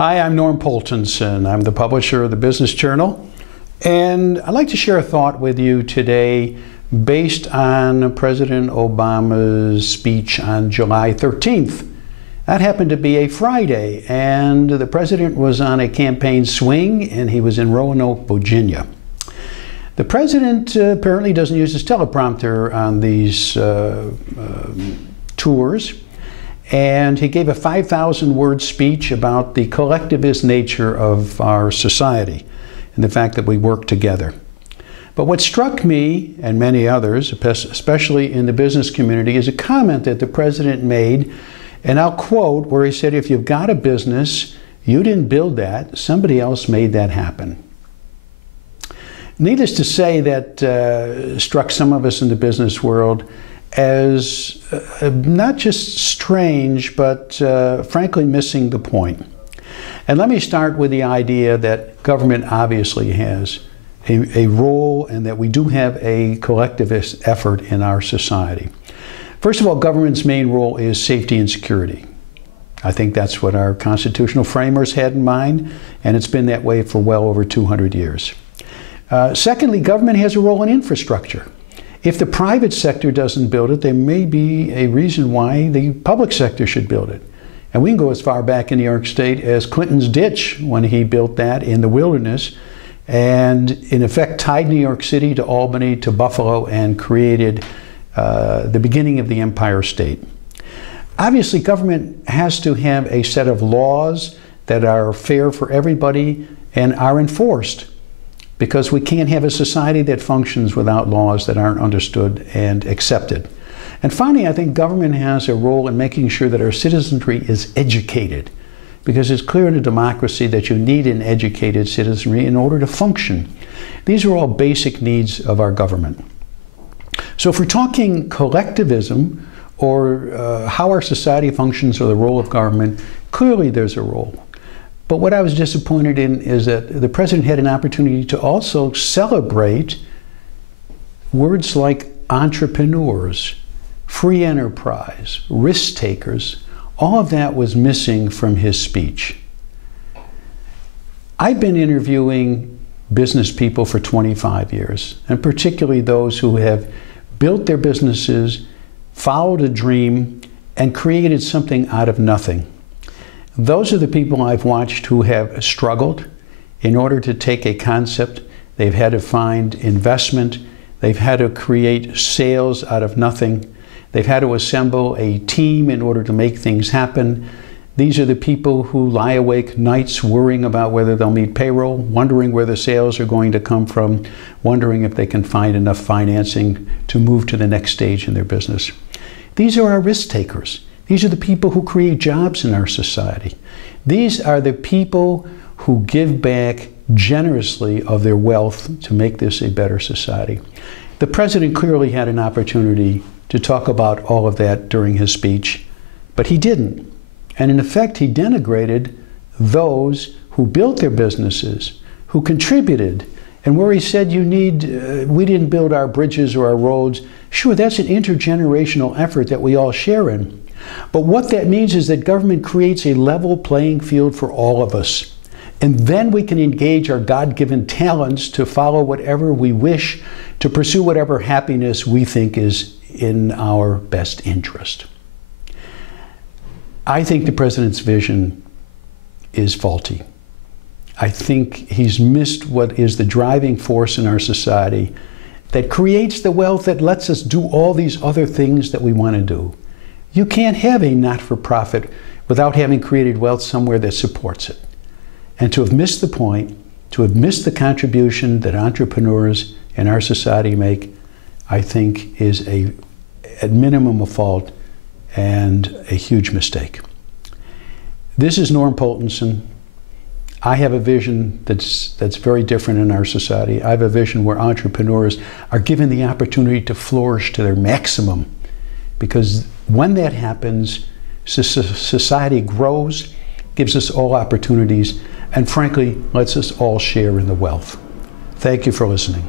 Hi, I'm Norm Poltenson. I'm the publisher of the Business Journal, and I'd like to share a thought with you today based on President Obama's speech on July 13th. That happened to be a Friday, and the president was on a campaign swing, and he was in Roanoke, Virginia. The president apparently doesn't use his teleprompter on these tours, and he gave a 5,000-word speech about the collectivist nature of our society and the fact that we work together. But what struck me and many others, especially in the business community, is a comment that the president made, and I'll quote, where he said, "If you've got a business, you didn't build that, somebody else made that happen." Needless to say, that struck some of us in the business world as not just strange, but frankly missing the point. And let me start with the idea that government obviously has a role, and that we do have a collectivist effort in our society. First of all, government's main role is safety and security. I think that's what our constitutional framers had in mind, and it's been that way for well over 200 years. Secondly, government has a role in infrastructure. If the private sector doesn't build it, there may be a reason why the public sector should build it. And we can go as far back in New York State as Clinton's ditch, when he built that in the wilderness, and in effect tied New York City to Albany to Buffalo and created the beginning of the Empire State. Obviously, government has to have a set of laws that are fair for everybody and are enforced, because we can't have a society that functions without laws that aren't understood and accepted. And finally, I think government has a role in making sure that our citizenry is educated, because it's clear in a democracy that you need an educated citizenry in order to function. These are all basic needs of our government. So if we're talking collectivism, or how our society functions, or the role of government, clearly there's a role. But what I was disappointed in is that the president had an opportunity to also celebrate words like entrepreneurs, free enterprise, risk takers. All of that was missing from his speech. I've been interviewing business people for 25 years, and particularly those who have built their businesses, followed a dream, and created something out of nothing. Those are the people I've watched who have struggled. In order to take a concept, they've had to find investment, they've had to create sales out of nothing, they've had to assemble a team in order to make things happen. These are the people who lie awake nights worrying about whether they'll meet payroll, wondering where the sales are going to come from, wondering if they can find enough financing to move to the next stage in their business. These are our risk takers. These are the people who create jobs in our society. These are the people who give back generously of their wealth to make this a better society. The president clearly had an opportunity to talk about all of that during his speech, but he didn't. And in effect, he denigrated those who built their businesses, who contributed. And where he said we didn't build our bridges or our roads, sure, that's an intergenerational effort that we all share in. But what that means is that government creates a level playing field for all of us. And then we can engage our God-given talents to follow whatever we wish, to pursue whatever happiness we think is in our best interest. I think the president's vision is faulty. I think he's missed what is the driving force in our society that creates the wealth that lets us do all these other things that we want to do. You can't have a not-for-profit without having created wealth somewhere that supports it. And to have missed the point, to have missed the contribution that entrepreneurs in our society make, I think is at minimum a fault and a huge mistake. This is Norm Poltenson. I have a vision that's very different in our society. I have a vision where entrepreneurs are given the opportunity to flourish to their maximum, because when that happens, society grows, gives us all opportunities, and frankly, lets us all share in the wealth. Thank you for listening.